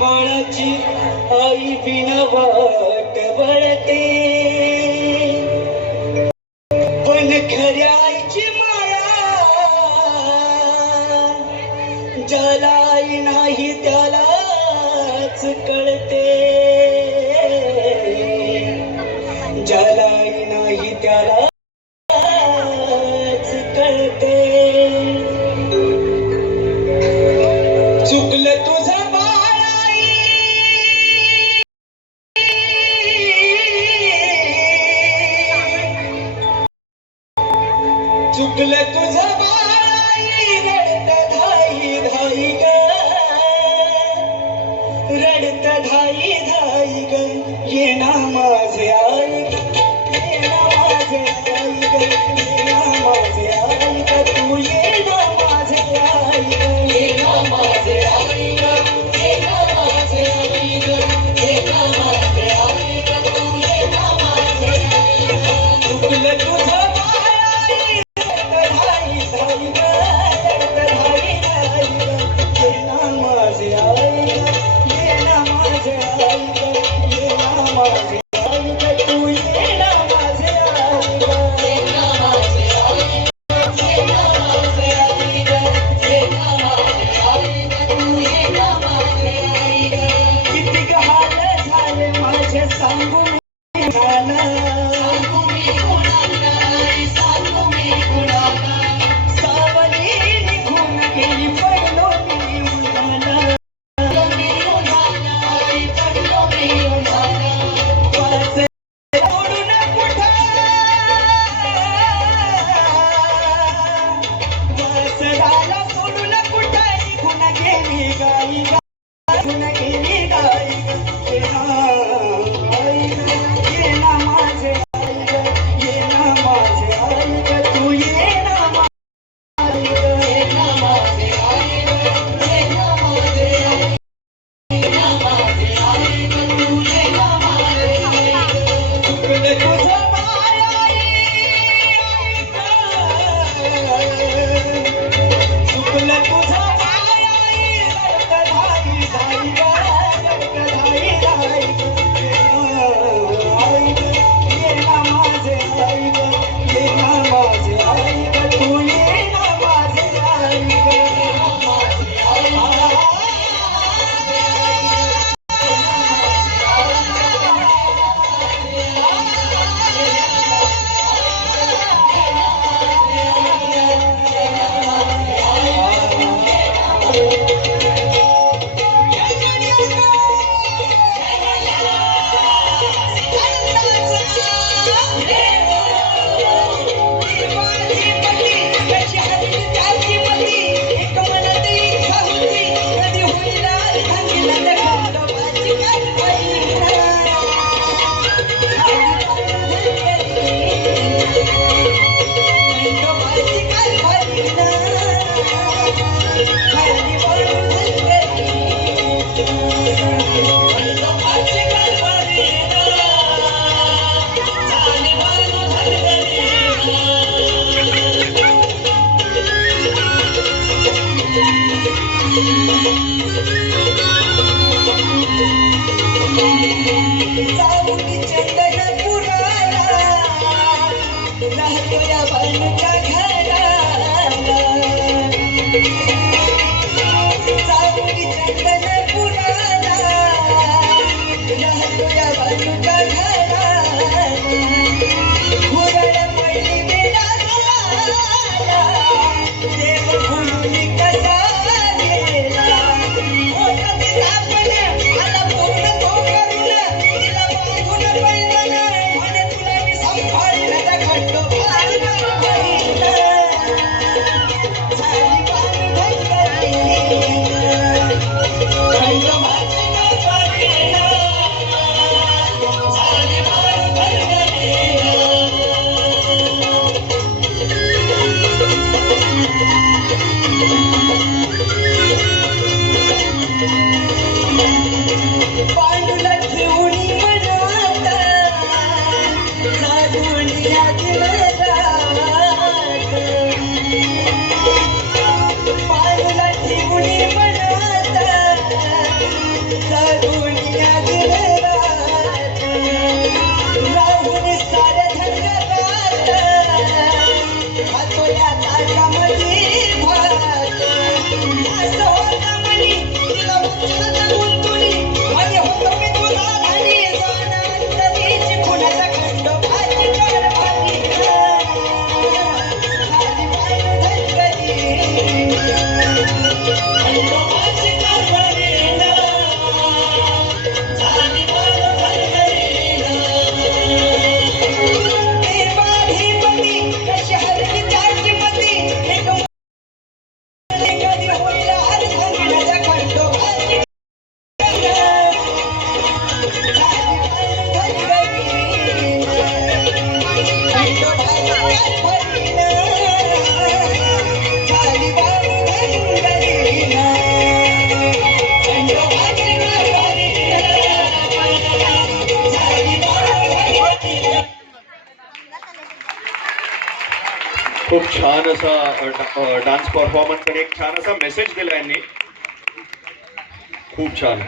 बाळाची आई बिन वाट वळते, पण खऱ्या आईची माया ज्याला आई नाही त्यालाच कळते, ज्याला आई नाही त्यालाच कळते. चुकलं तुझं बाळाई, चुकलं तुझं बाळाई, रडत धाई धाई ग, रडत धाई धाई ग, ये ना माझे आई, ये ना माझे आई ग, ये ना माझे आई ग, तू ये ना माझे आई ग, ये ना माझे आई ग, ये ना माझे आई ग, ये ना माझे आई ग, तू ये ना माझे आई ग. चुकलं तुझं बाळाई, रडत धाई धाई ग, रडत धाई धाई ग, ये ना माझे आई ग, ये ना माझे आई ग, ये ना माझे आई ग, तू ये ना माझे आई ग, ये ना माझे आई ग, ये ना माझे आई ग, ये ना माझे आई ग, तू ये ना माझे आई ग. किती हाल झाले माझे सांगू मी कुणाला, सांगू मी कुणाला, सांगू मी कुणाला, सावली निघून गेली पडलो मी उन्हाला, मी उन्हाला, पडलो मी उन्हाला, वास सोडून कुठं, वासराला सोडून कुठं निघून गेली गाई ग, निघून गेली गाई ग, ये ना आई ग, ये ना माझे आई ग, ये ना माझे आई ग, तू ये ना माझे आई ग, ये ना माझे आई ग, ये ना माझे आई ग, ये ना माझे आई ग, तू ये ना माझे आई ग. चुकलं तुझं बाळाई ग, चुकलं तुझं बाळाई, रडत धाई धाई ग, रडत धाई धाई ग, ये ना माझे आई ग, ये ना माझे आई ग, तू ये ना माझे आई ग, ये ना माझे आई ग. जाऊन चंदनपुराला, राहतो या बाजूच्या घराला, जाऊन चंदनपुराला, राहतो या बाजूच्या घराला, हुरळ पडली बेडाला, देव भुलून कसा गेला, मोठा पिता पण आला पूर्ण तो करून, तिला बांधून पहिलं म्हणे तुला मी सांभाळीन त्या खंडोबाला, झाली बांधण करीन, खंडोबाची नौकरीन, झाली बांधण करीन. पांडुला ठेवून मनात, जागून या दिवसात, पांडुला ठेवून मनात, खूप छान असा डान्स परफॉर्मन्स आणि एक छान असा मेसेज दिला यांनी. खूप छान.